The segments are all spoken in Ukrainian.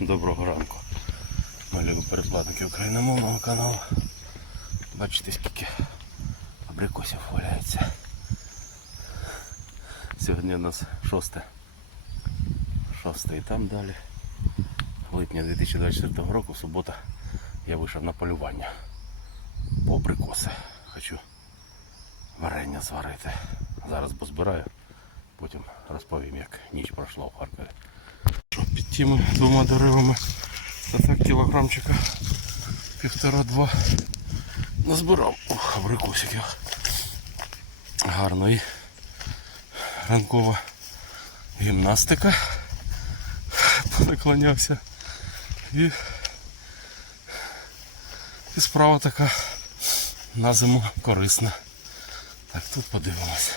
Доброго ранку. Малюю передплатники україномовного каналу. Бачите, скільки абрикосів валяється. Сьогодні у нас 6. 6 і там далі. Липня 2024 року, субота, я вийшов на полювання по абрикоси. Хочу варення зварити. Зараз позбираю, потім розповім, як ніч пройшла у Харкові. Під тими двома деревами це так кілограмчика півтора-два назбирав Ох, абрикосиків. Гарно і ранкова гімнастика. Понаклонявся. І, і справа така на зиму корисна. Так, тут подивимося.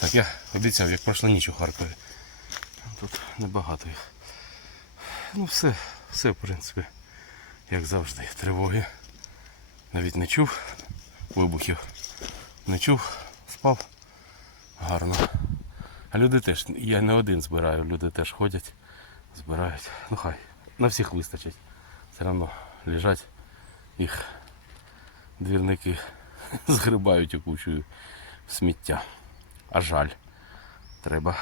Так, я обіцяв, як пройшла ніч у Харкові. Тут небагато їх. Ну все, все в принципі, як завжди. Тривоги. Навіть не чув вибухів. Не чув, спав гарно. А люди теж, я не один збираю, люди теж ходять, збирають. Ну хай, на всіх вистачить. Все одно лежать їх двірники згрибають і кучою сміття. А жаль, треба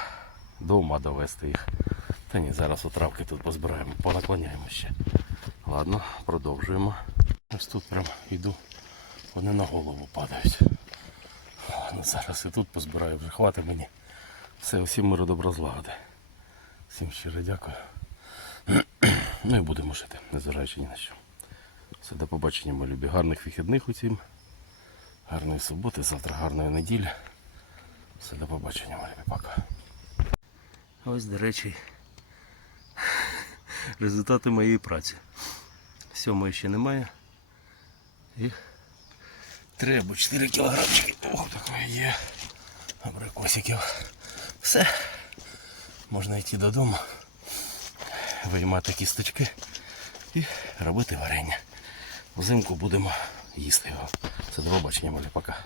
до ума довести їх. Та ні, зараз у травки тут позбираємо, понаклоняємо ще. Ладно, продовжуємо. Ось тут прям йду, вони на голову падають. Зараз і тут позбираю, вже хватить мені. Все, усім миру добро злагоди. Всім щиро дякую. Ну і будемо жити, незважаючи ні на що. Все, до побачення, мої любі. Гарних вихідних усім. Гарної суботи, завтра гарної неділі. Все, до побачення, мої любі. Пока. Ось, до речі, результати моєї праці. Сьомої ще немає. І треба 4 кілограмчики. Ох, таке є. Абрикосиків. Все. Можна йти додому, виймати кісточки і робити варення. Взимку будемо їсти його. Все, до побачення, малі, пока.